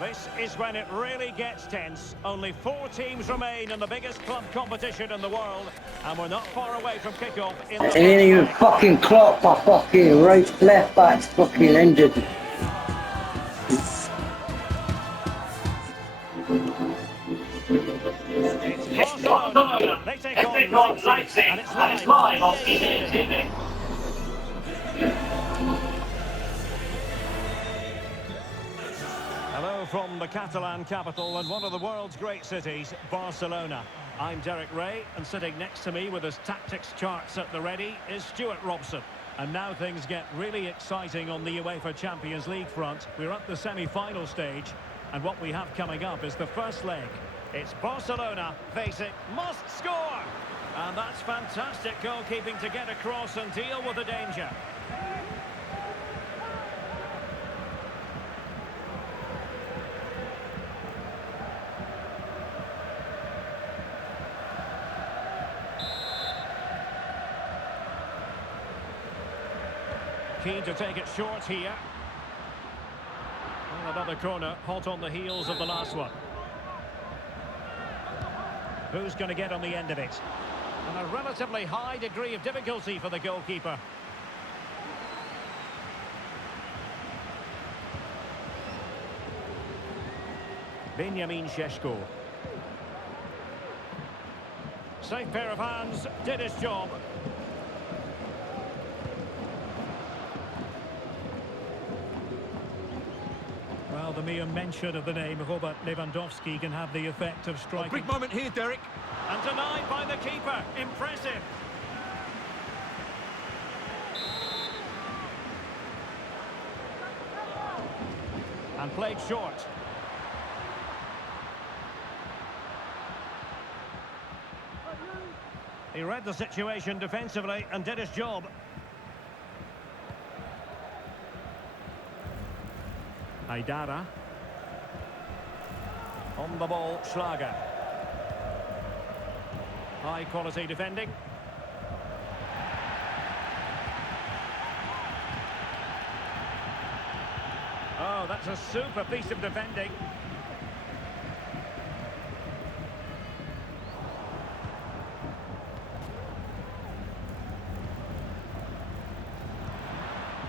This is when it really gets tense. Only 4 teams remain in the biggest club competition in the world, and we're not far away from kickoff in the It ain't even fucking Klopp, my fucking left back's fucking injured. It's Barcelona. They take on Leipzig, and it's live on EA TV. Hello from the Catalan capital and one of the world's great cities, Barcelona. I'm Derek Ray, and sitting next to me with his tactics charts at the ready is Stuart Robson. And now things get really exciting on the UEFA Champions League front. We're at the semi-final stage, and what we have coming up is the first leg. It's Barcelona facing must score! And that's fantastic goalkeeping to get across and deal with the danger. Keen to take it short here. And another corner, hot on the heels of the last one. Who's going to get on the end of it? And a relatively high degree of difficulty for the goalkeeper. Benjamin Šeško. Safe pair of hands, did his job. Well, the mere mention of the name of Robert Lewandowski can have the effect of striking. A big moment here, Derek. And denied by the keeper. Impressive. And played short. He read the situation defensively and did his job. Aidara. On the ball, Schlager. High quality defending. Oh, that's a super piece of defending.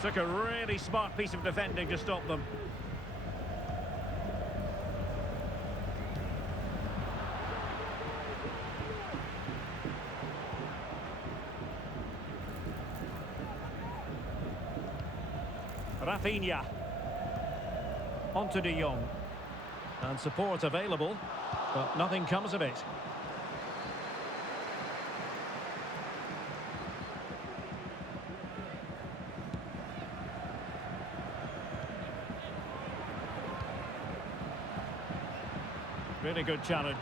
Took a really smart piece of defending to stop them. Rafinha. Onto De Jong. And support available, but nothing comes of it. Really good challenge.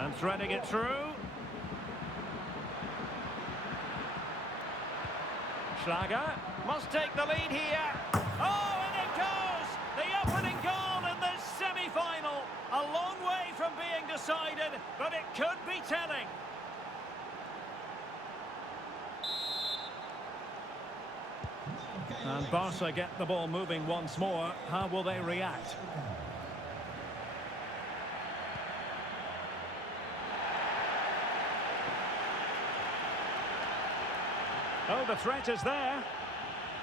And threading it through. Schlager must take the lead here. Oh, and it goes! The opening goal in this semi-final. A long way from being decided, but it could be telling. And Barca get the ball moving once more. How will they react? Oh, the threat is there.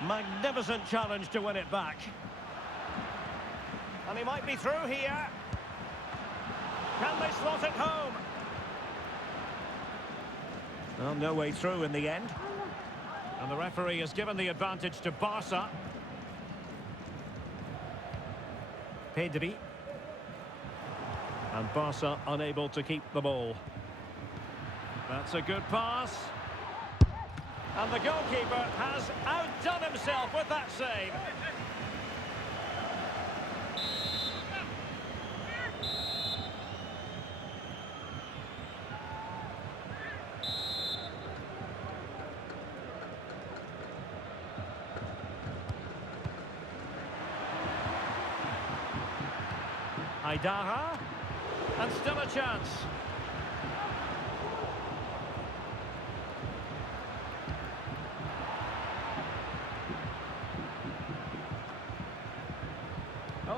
Magnificent challenge to win it back. And he might be through here. Can they slot it home? Well, no way through in the end. And the referee has given the advantage to Barca. Pedri. And Barca unable to keep the ball. That's a good pass. And the goalkeeper has outdone himself with that save. Aidara. And still a chance.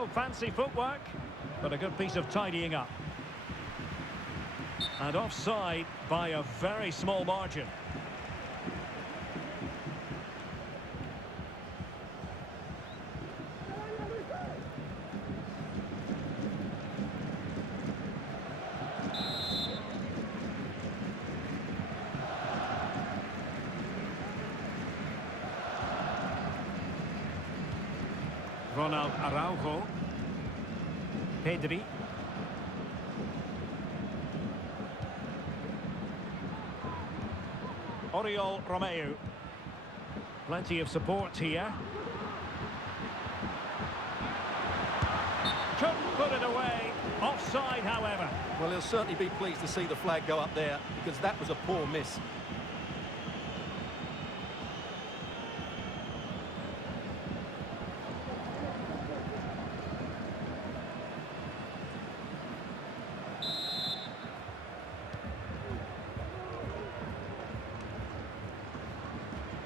No fancy footwork, but a good piece of tidying up. And offside by a very small margin. Ronald Araujo. Pedri. Oriol Romeu. Plenty of support here. Couldn't put it away. Offside, however. Well, he'll certainly be pleased to see the flag go up there, because that was a poor miss.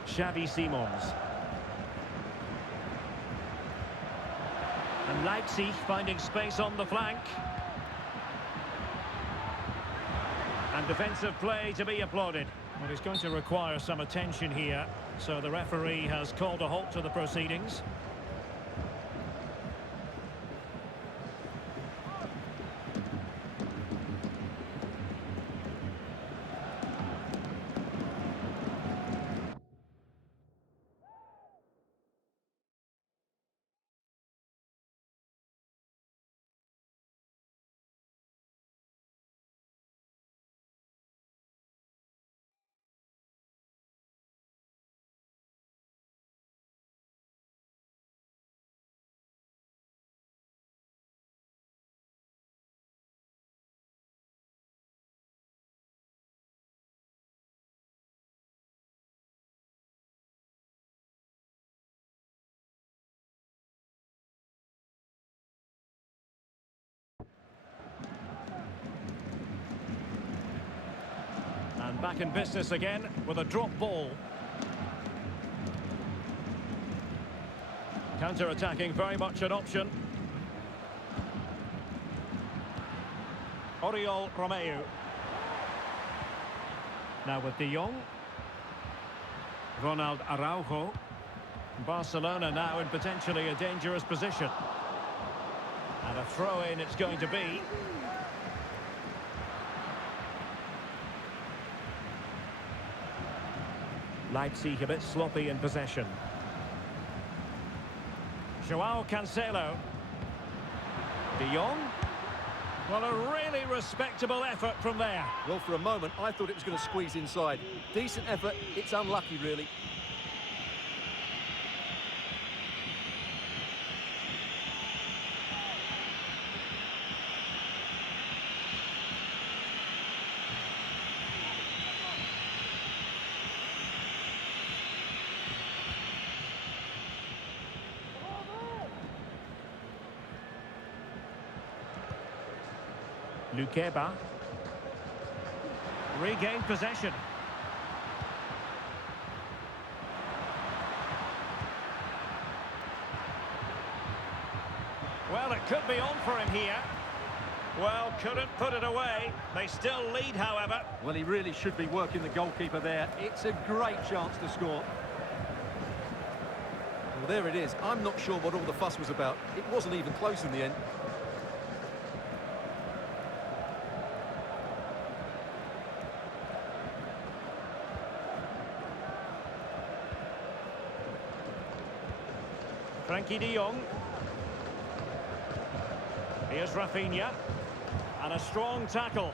Xavi Simons. And Leipzig finding space on the flank. And defensive play to be applauded. Well, it's going to require some attention here, so the referee has called a halt to the proceedings. And back in business again with a drop ball. Counter-attacking very much an option. Oriol Romeu. Now with De Jong. Ronald Araujo. Barcelona now in potentially a dangerous position. And a throw-in it's going to be. Leipzig a bit sloppy in possession. Joao Cancelo. De Jong. Well, a really respectable effort from there. Well, for a moment, I thought it was going to squeeze inside. Decent effort, it's unlucky, really. Lukeba. Regained possession. Well, it could be on for him here. Well, couldn't put it away. They still lead, however. Well, he really should be working the goalkeeper there. It's a great chance to score. Well, there it is. I'm not sure what all the fuss was about. It wasn't even close in the end. Frankie de Jong. Here's Rafinha. And a strong tackle.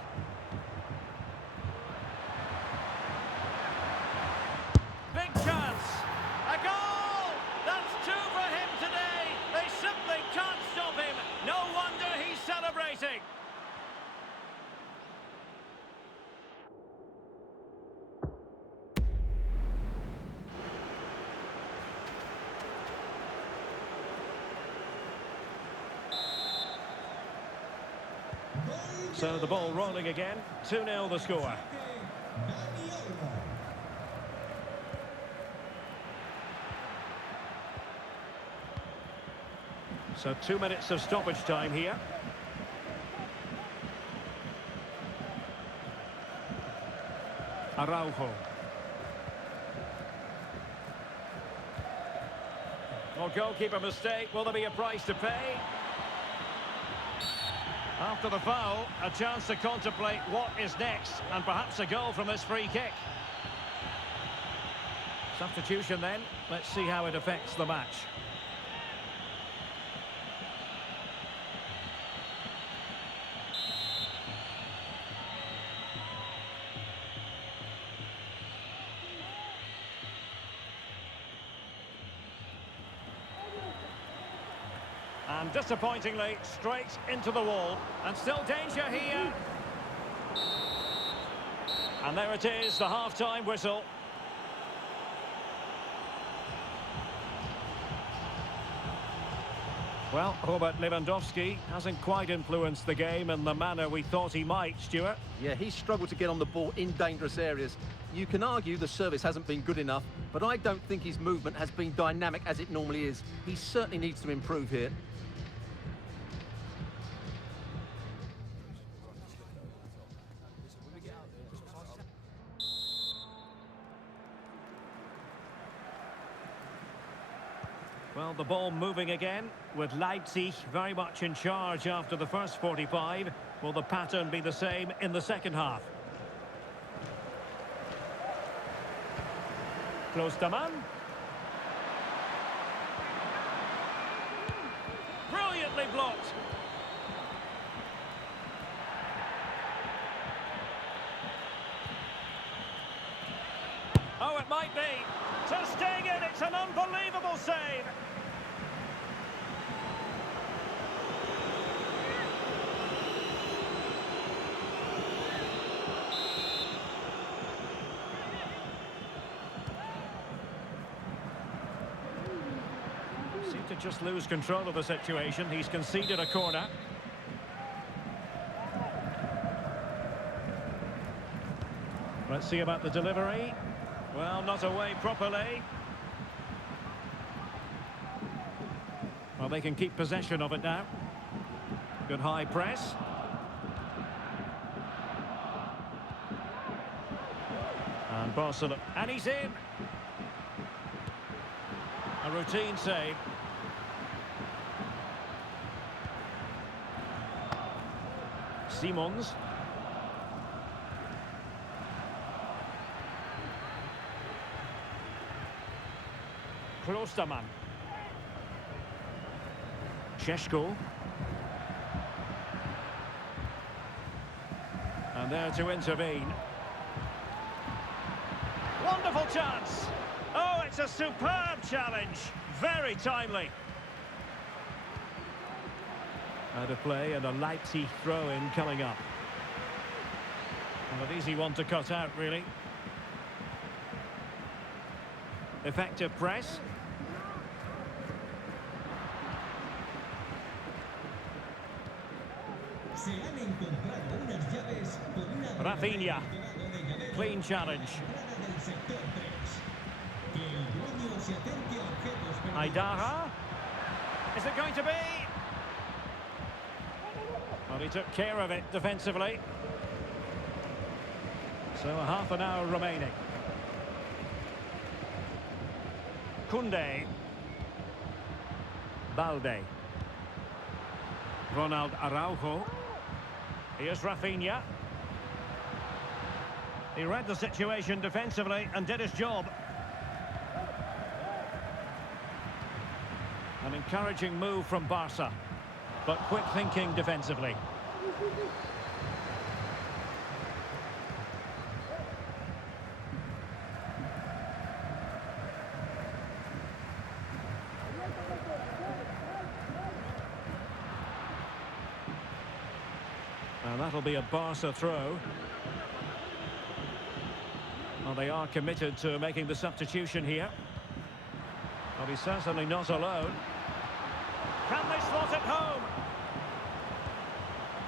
Big chance. A goal! That's two for him today. They simply can't stop him. No wonder he's celebrating. So the ball rolling again. 2-0 the score. So 2 minutes of stoppage time here. Araujo. Well, goalkeeper mistake. Will there be a price to pay? After the foul, a chance to contemplate what is next, and perhaps a goal from this free kick. Substitution then. Let's see how it affects the match. And disappointingly, straight into the wall. And still danger here. And there it is, the half-time whistle. Well, Robert Lewandowski hasn't quite influenced the game in the manner we thought he might, Stuart. Yeah, he's struggled to get on the ball in dangerous areas. You can argue the service hasn't been good enough, but I don't think his movement has been dynamic as it normally is. He certainly needs to improve here. Well, the ball moving again, with Leipzig very much in charge after the first 45. Will the pattern be the same in the second half? Klostermann. Brilliantly blocked. Oh, it might be. Ter Stegen, it's an unbelievable save. Seemed to just lose control of the situation. He's conceded a corner. Let's see about the delivery. Well, not away properly. Well, they can keep possession of it now. Good high press. And Barcelona. And he's in. A routine save. Simons. Klostermann. Šeško. And there to intervene. Wonderful chance. Oh, it's a superb challenge. Very timely. Out of play and a Leipzig throw-in coming up. Well, an easy one to cut out, really. Effective press. Rafinha. Clean challenge. Aidara. Is it going to be? Well, he took care of it defensively. So half an hour remaining. Koundé. Balde. Ronald Araujo. Here's Rafinha. He read the situation defensively and did his job. An encouraging move from Barca, but quick thinking defensively. And that'll be a Barca throw. Well, they are committed to making the substitution here. Well, he's certainly not alone. Can they slot it home?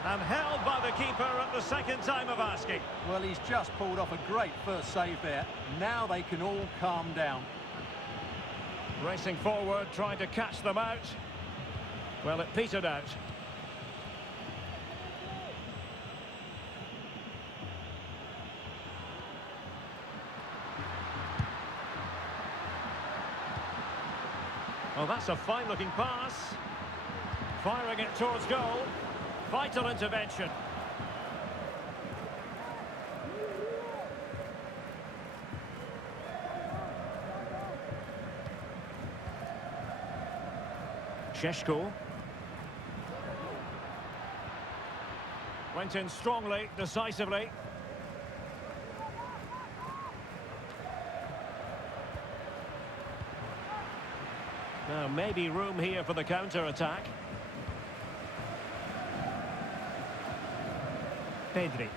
And held by the keeper at the second time of asking. Well, he's just pulled off a great first save there. Now they can all calm down. Racing forward, trying to catch them out. Well, it petered out. Oh, that's a fine-looking pass. Firing it towards goal. Vital intervention. Šeško. Went in strongly, decisively. Now, maybe room here for the counter-attack. Pedri.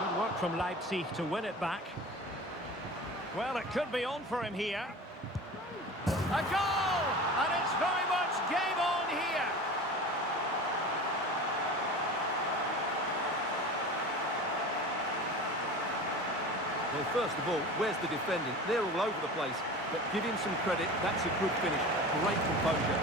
Good work from Leipzig to win it back. Well, it could be on for him here. A goal! And it's very much game on here. Well, first of all, where's the defending? They're all over the place. But give him some credit, that's a good finish. Great composure.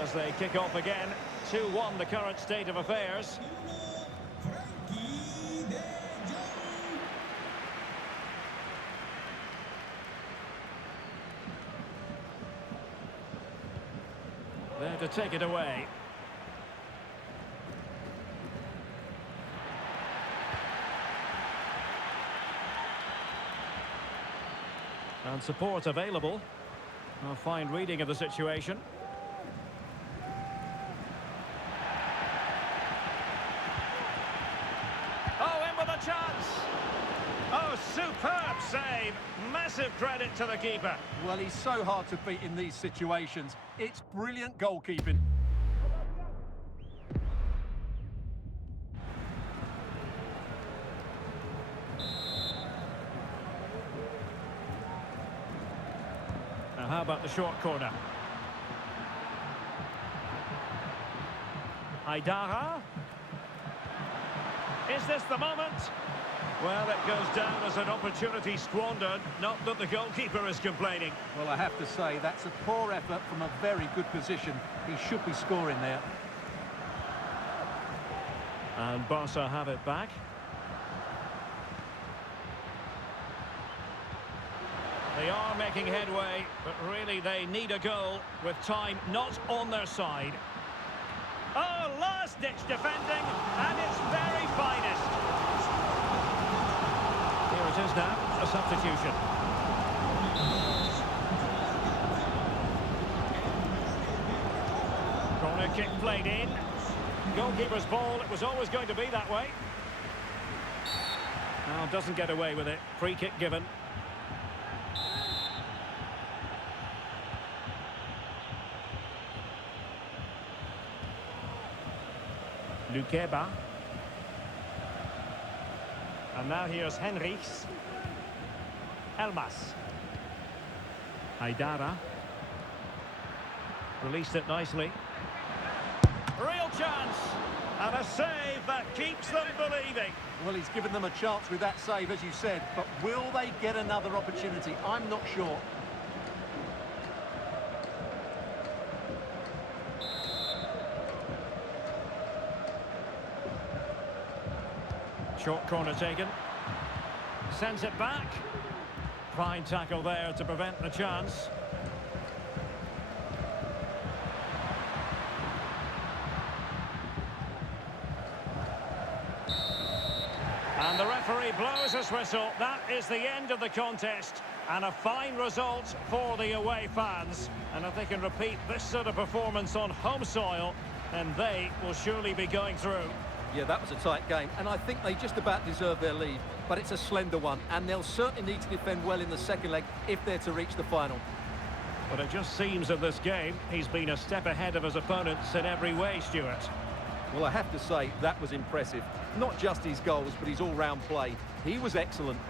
As they kick off again, 2-1 the current state of affairs. There to take it away. And support available. A fine reading of the situation. Chance. Oh, superb save. Massive credit to the keeper. Well, he's so hard to beat in these situations. It's brilliant goalkeeping. Now, how about the short corner? Haidara. Is this the moment? Well, it goes down as an opportunity squandered. Not that the goalkeeper is complaining. Well, I have to say, that's a poor effort from a very good position. He should be scoring there. And Barca have it back. They are making headway, but really they need a goal with time not on their side. Oh, last-ditch defending, and its very finest. Here it is now, a substitution. Corner kick played in. Goalkeeper's ball, it was always going to be that way. Now, doesn't get away with it. Free kick given. Lukeba. And now here's Henrichs. Elmas. Haidara. Released it nicely. Real chance. And a save that keeps them believing. Well, he's given them a chance with that save, as you said. But will they get another opportunity? I'm not sure. Short corner taken. Sends it back. Fine tackle there to prevent the chance. And the referee blows his whistle. That is the end of the contest. And a fine result for the away fans. And if they can repeat this sort of performance on home soil, then they will surely be going through. Yeah, that was a tight game, and I think they just about deserve their lead, but it's a slender one, and they'll certainly need to defend well in the second leg if they're to reach the final. But it just seems in this game, he's been a step ahead of his opponents in every way, Stuart. Well, I have to say, that was impressive. Not just his goals, but his all-round play. He was excellent.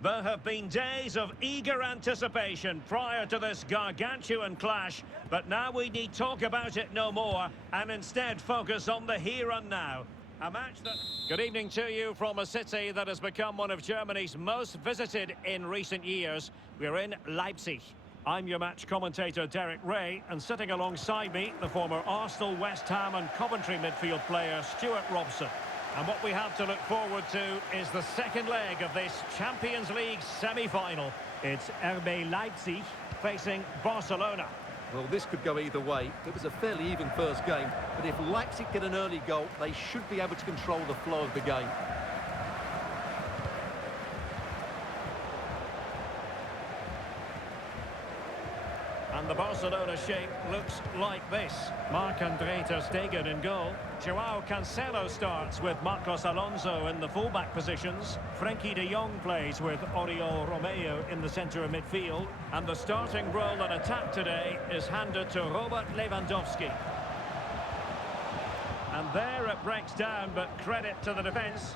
There have been days of eager anticipation prior to this gargantuan clash, but now we need talk about it no more and instead focus on the here and now. A match that... Good evening to you from a city that has become one of Germany's most visited in recent years. We're in Leipzig. I'm your match commentator Derek Ray, and sitting alongside me, the former Arsenal, West Ham and Coventry midfield player Stuart Robson. And what we have to look forward to is the second leg of this Champions League semi-final. It's RB Leipzig facing Barcelona. Well, this could go either way. It was a fairly even first game, but if Leipzig get an early goal, they should be able to control the flow of the game. And the Barcelona shape looks like this. Marc-Andre ter Stegen in goal. Joao Cancelo starts with Marcos Alonso in the fullback positions. Frenkie de Jong plays with Oriol Romeo in the centre of midfield. And the starting role in attack today is handed to Robert Lewandowski. And there it breaks down, but credit to the defence.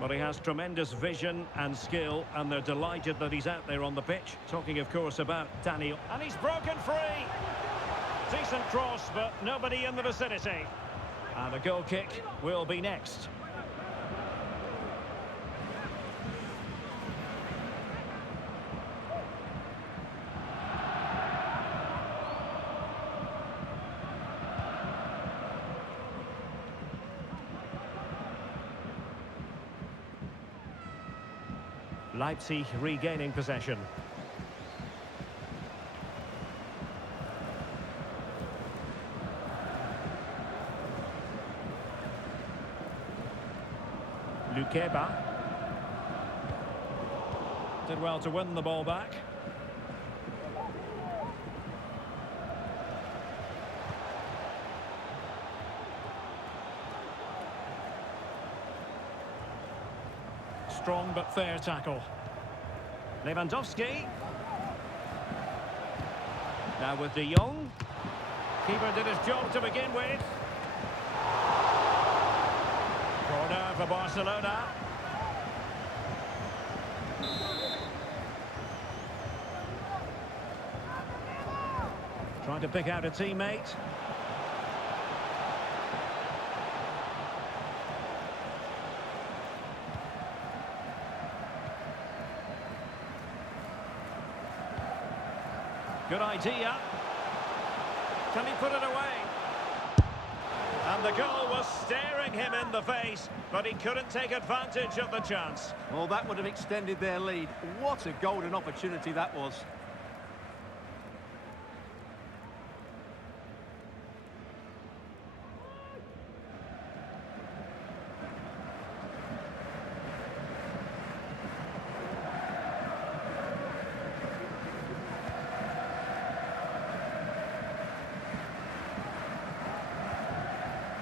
But he has tremendous vision and skill, and they're delighted that he's out there on the pitch. Talking, of course, about Daniel. And he's broken free! Decent cross, but nobody in the vicinity. And a goal kick will be next. Leipzig regaining possession. Lukeba did well to win the ball back. Strong but fair tackle. Lewandowski. Now with de Jong. Keeper did his job to begin with. Corner for Barcelona. Trying to pick out a teammate. Good idea. Can he put it away? And the goal was staring him in the face, but he couldn't take advantage of the chance. Well, that would have extended their lead. What a golden opportunity that was.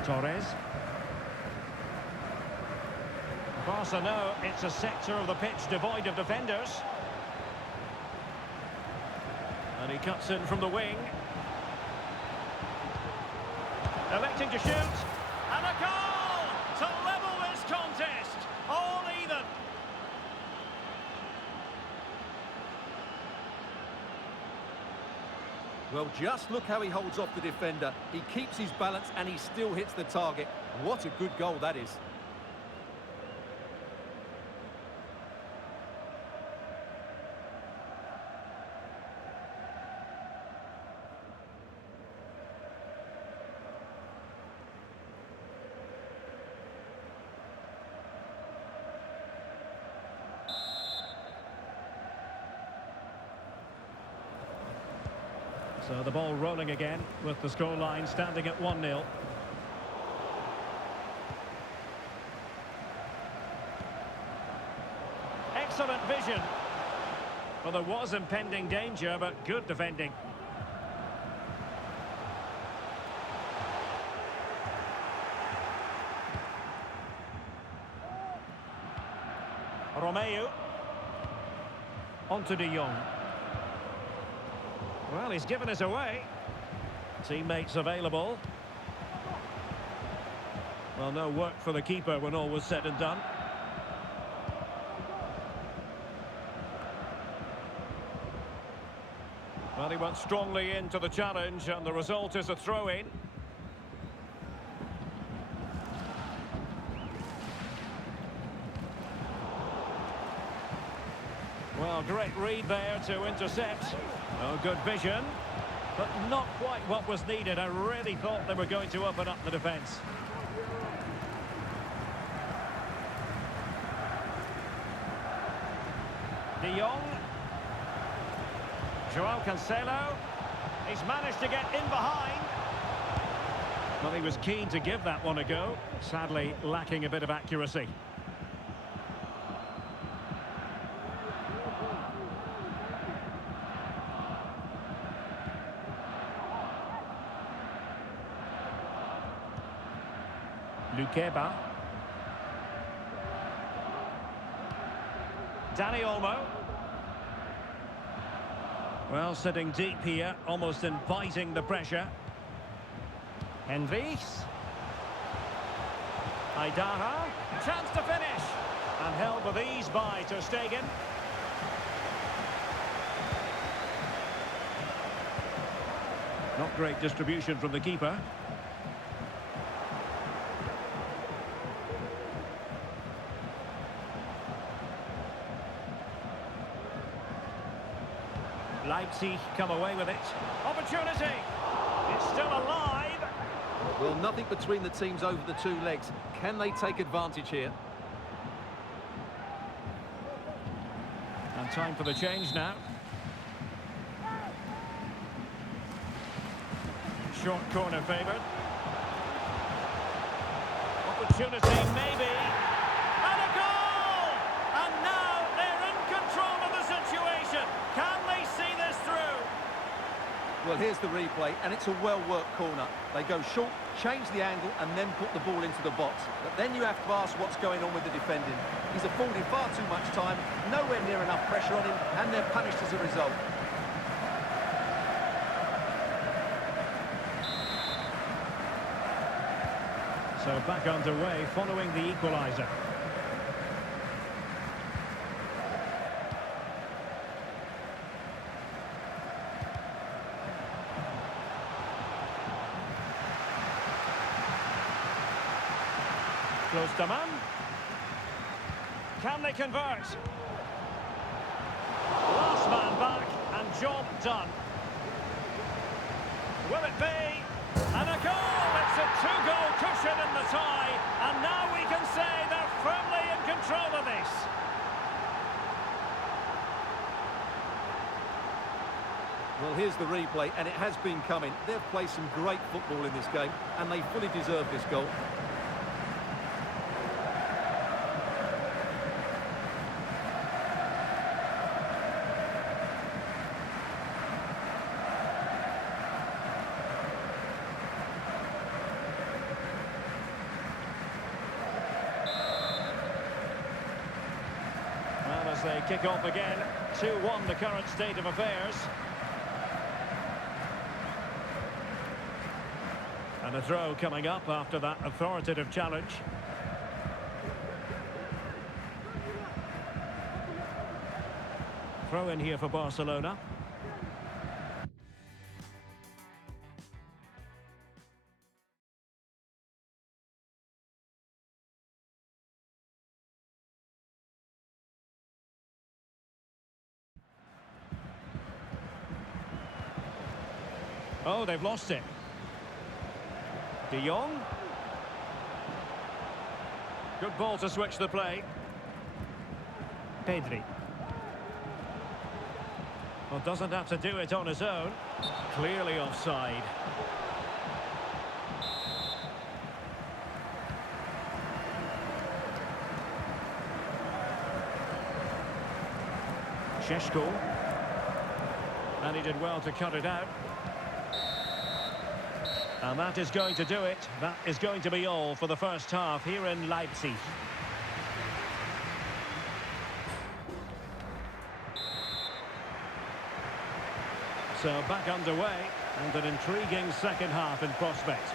Torres. Barca know it's a sector of the pitch devoid of defenders. And he cuts in from the wing. Electing to shoot. And a goal to level this contest. All even. Well, just look how he holds off the defender. He keeps his balance and he still hits the target. What a good goal that is. So the ball rolling again with the scoreline standing at 1-0. Excellent vision. Well, there was impending danger, but good defending. Romeo. On to de Jong. Well, he's given us away. Teammates available. Well, no work for the keeper when all was said and done. Well, he went strongly into the challenge, and the result is a throw-in. Well, great read there to intercept. Oh, good vision, but not quite what was needed. I really thought they were going to open up the defence. De Jong. Joao Cancelo. He's managed to get in behind. Well, he was keen to give that one a go. Sadly, lacking a bit of accuracy. Lukeba. Dani Olmo. Well, sitting deep here, almost inviting the pressure. Henrichs. Aidara. Chance to finish. And held with ease by Ter Stegen. Not great distribution from the keeper. Leipzig come away with it. Opportunity! It's still alive! Well, nothing between the teams over the two legs. Can they take advantage here? And time for the change now. Short corner favoured. Opportunity maybe. And a goal! And now they're in control of the situation. Can they see this through? Well, here's the replay, and it's a well-worked corner. They go short, change the angle, and then put the ball into the box. But then you have to ask what's going on with the defending. He's afforded far too much time, nowhere near enough pressure on him, and they're punished as a result. So back underway following the equaliser. Klostermann. Can they convert? Last man back and job done. Will it be? And a goal! It's a two-goal cushion in the tie, and now we can say they're firmly in control of this. Well, here's the replay, and it has been coming. They've played some great football in this game, and they fully deserve this goal. As they kick off again, 2-1 the current state of affairs. And a throw coming up after that authoritative challenge. Throw in here for Barcelona. Oh, they've lost it. De Jong. Good ball to switch the play. Pedri. Well, doesn't have to do it on his own. Clearly offside. Šeško. And he did well to cut it out. And that is going to do it. That is going to be all for the first half here in Leipzig. So back underway, and an intriguing second half in prospect.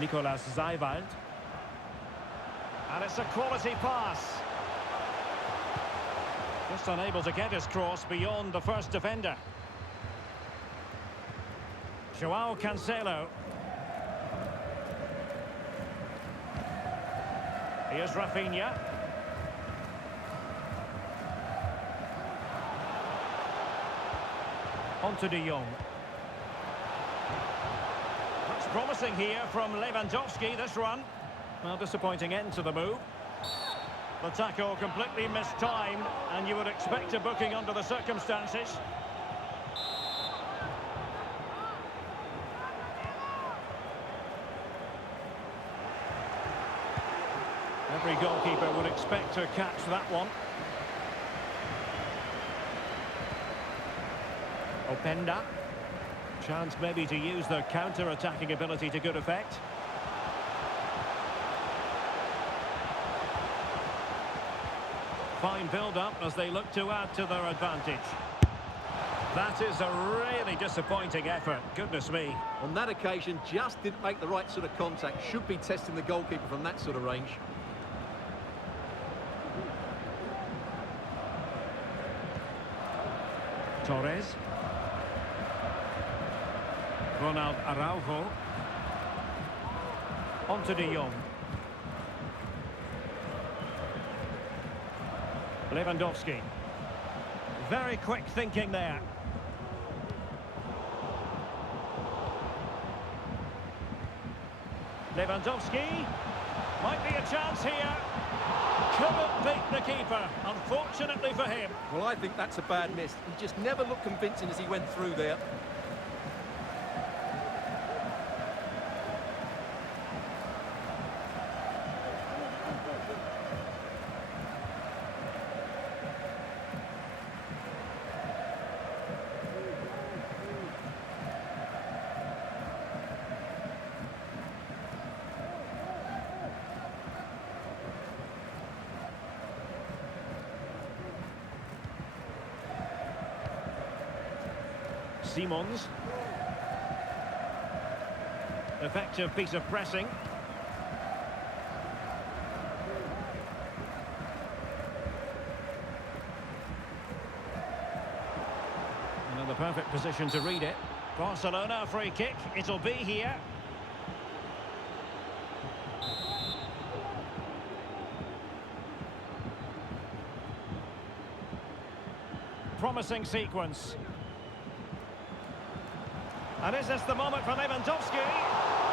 Nicolas Seiwald. And it's a quality pass. Just unable to get his cross beyond the first defender. Joao Cancelo. Here's Rafinha. On to De Jong. Looks promising here from Lewandowski, this run. Well, disappointing end to the move. The tackle completely mistimed, and you would expect a booking under the circumstances. Every goalkeeper would expect to catch that one. Openda. Chance maybe to use their counter-attacking ability to good effect. Fine build-up as they look to add to their advantage. That is a really disappointing effort. Goodness me. On that occasion, just didn't make the right sort of contact. Should be testing the goalkeeper from that sort of range. Torres. Ronald Araujo. On to De Jong. Lewandowski. Very quick thinking there. Lewandowski. Might be a chance here. Couldn't beat the keeper, unfortunately for him. Well, I think that's a bad miss. He just never looked convincing as he went through there. Simons. Effective piece of pressing. And in the perfect position to read it. Barcelona free kick. It'll be here. Promising sequence. And is this the moment for Lewandowski?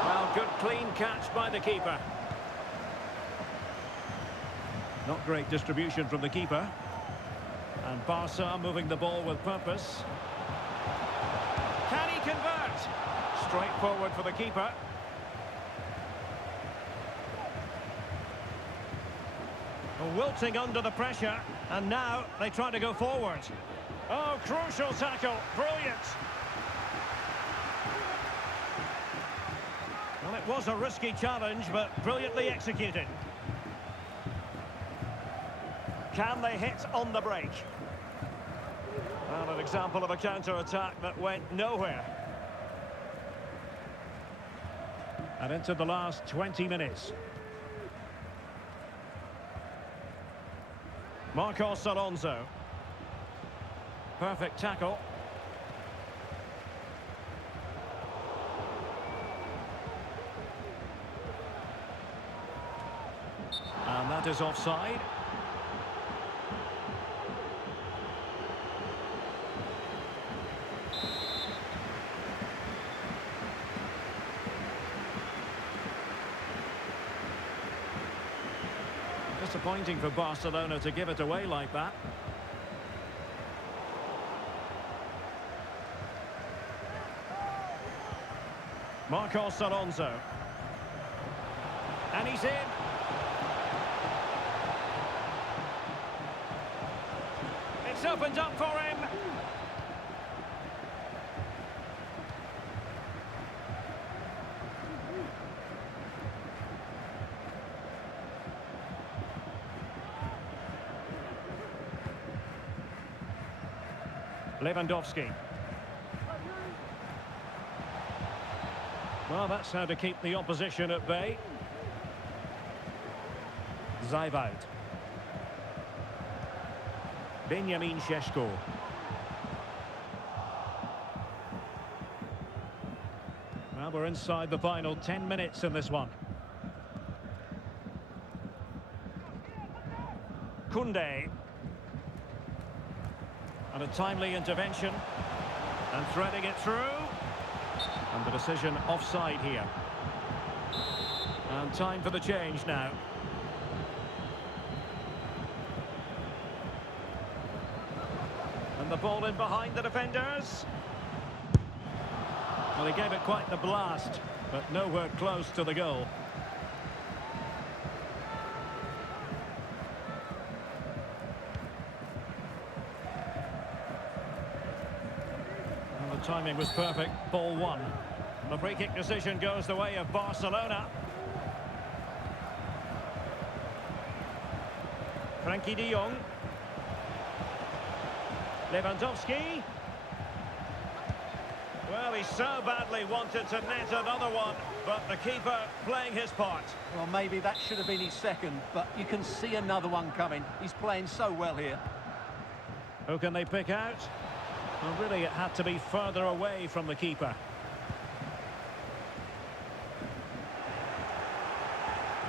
Well, good clean catch by the keeper. Not great distribution from the keeper. And Barca moving the ball with purpose. Can he convert? Straightforward for the keeper. Wilting under the pressure. And now they try to go forward. Oh, crucial tackle. Brilliant. Well, it was a risky challenge, but brilliantly executed. Can they hit on the break? Well, an example of a counter-attack that went nowhere. And into the last 20 minutes. Marcos Alonso. Perfect tackle. And that is offside. Disappointing for Barcelona to give it away like that. Marcos Alonso. And he's in. It's opened up for him. Lewandowski. Well, that's how to keep the opposition at bay. Zaivoud. Benjamin Šeško. Well, we're inside the final 10 minutes in this one. Koundé. And a timely intervention. And threading it through. And the decision offside here. And time for the change now. And the ball in behind the defenders. Well, he gave it quite the blast, but nowhere close to the goal. The timing was perfect. Ball one. The free kick decision goes the way of Barcelona. Frankie de Jong. Lewandowski. Well, he so badly wanted to net another one, but the keeper playing his part. Well, maybe that should have been his second, but you can see another one coming. He's playing so well here. Who can they pick out? Well, really, it had to be further away from the keeper.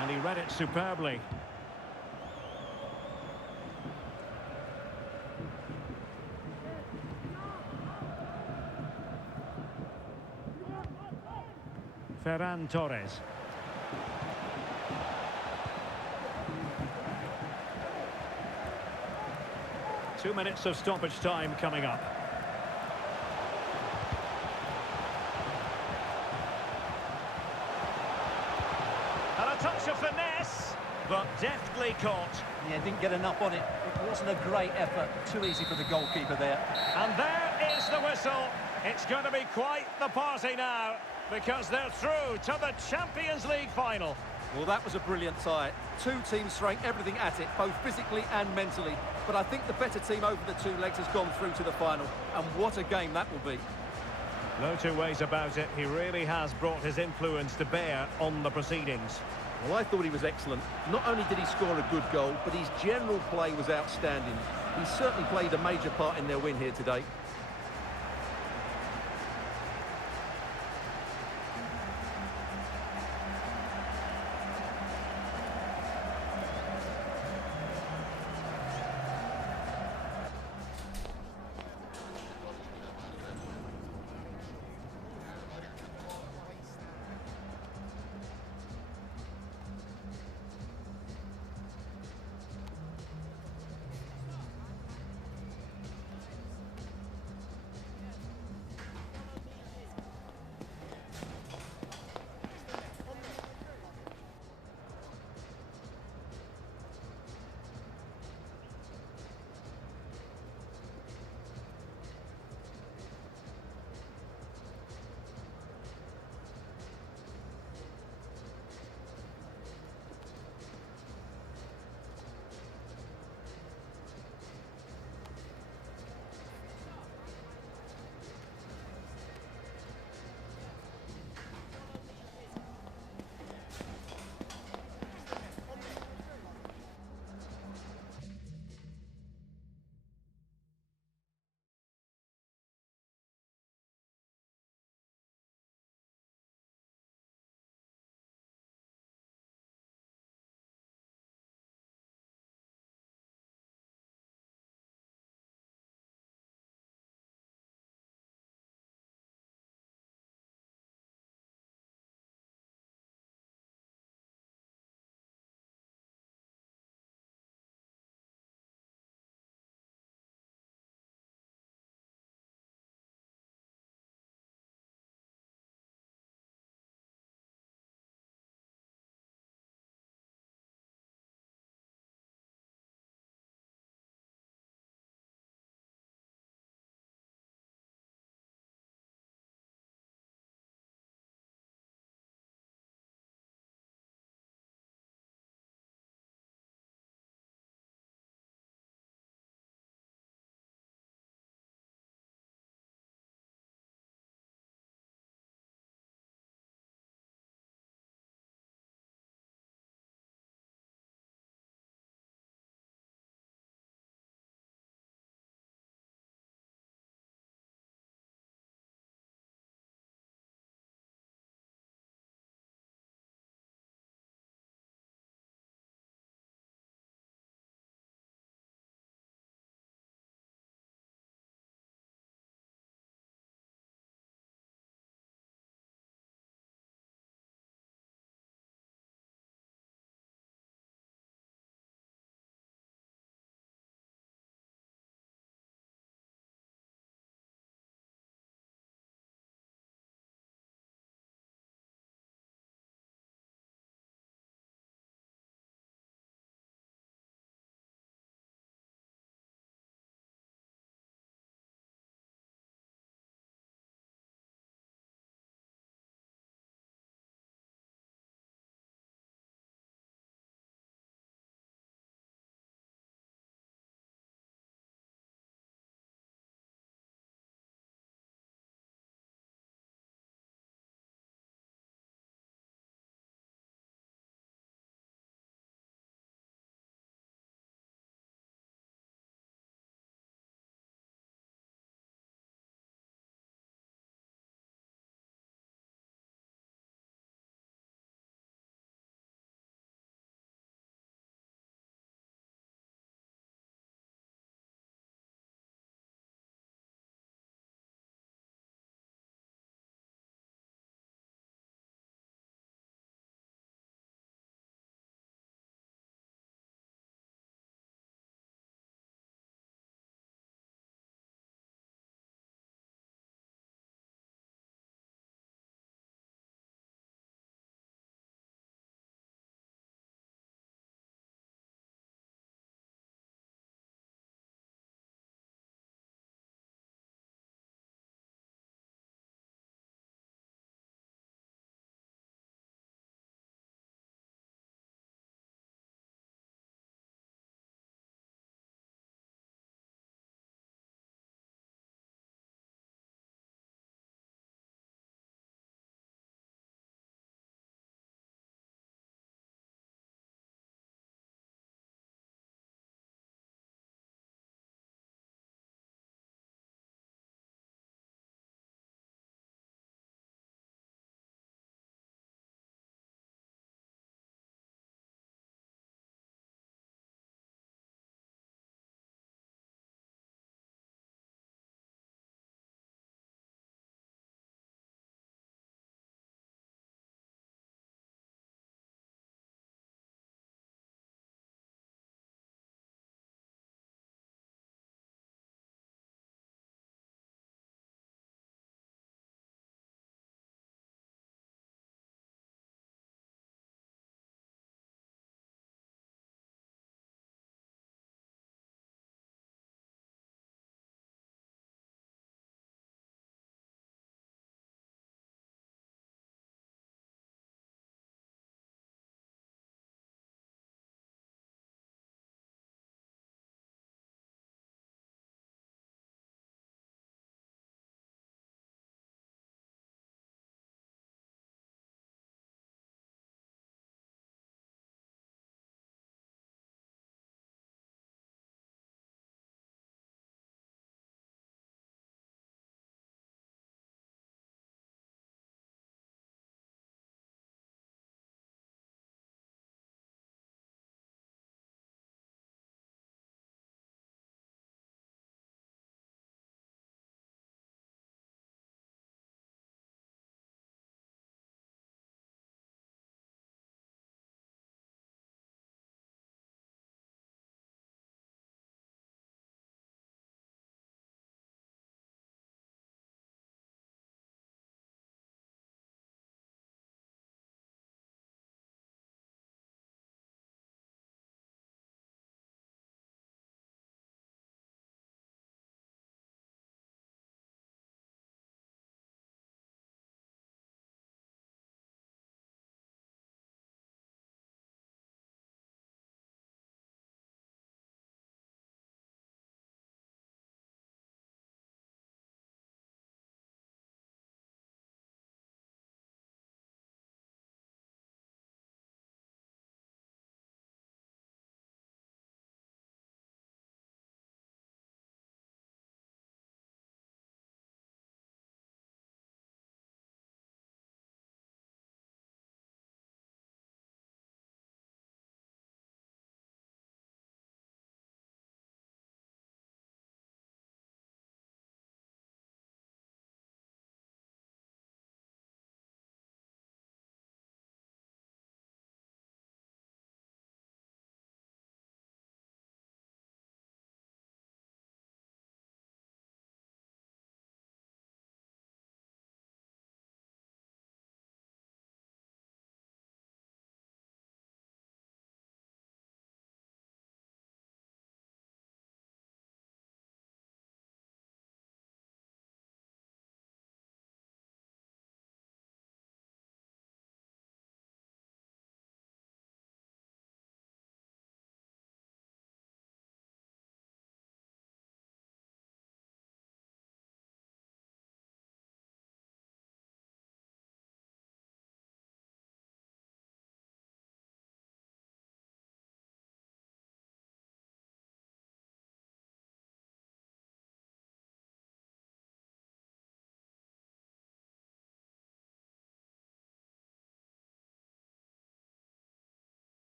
And he read it superbly. Ferran Torres. Two minutes of stoppage time coming up. And a touch of finesse, but deftly caught. Yeah, didn't get enough on it. It wasn't a great effort. Too easy for the goalkeeper there. And there is the whistle. It's going to be quite the party now, because they're through to the Champions League final. Well, that was a brilliant tie. Two teams throwing everything at it, both physically and mentally. But I think the better team over the two legs has gone through to the final. And what a game that will be. No two ways about it. He really has brought his influence to bear on the proceedings. Well, I thought he was excellent. Not only did he score a good goal, but his general play was outstanding. He certainly played a major part in their win here today.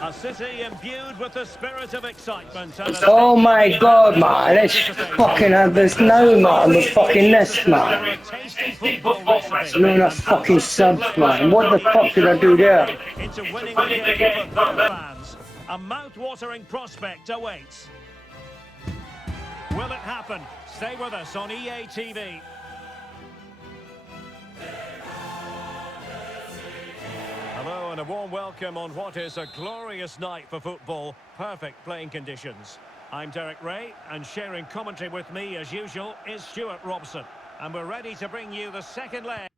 A city imbued with the spirit of excitement. And Oh my god, man, it's fucking, there's no, man, with fucking this, man. A tasty football recipe. No, that's fucking subs, man. What the fuck did I do there? Into winning the game for their fans. A mouth-watering prospect awaits. Will it happen? Stay with us on EA TV. Hello and a warm welcome on what is a glorious night for football. Perfect playing conditions. I'm Derek Ray, and sharing commentary with me as usual is Stuart Robson. And we're ready to bring you the second leg.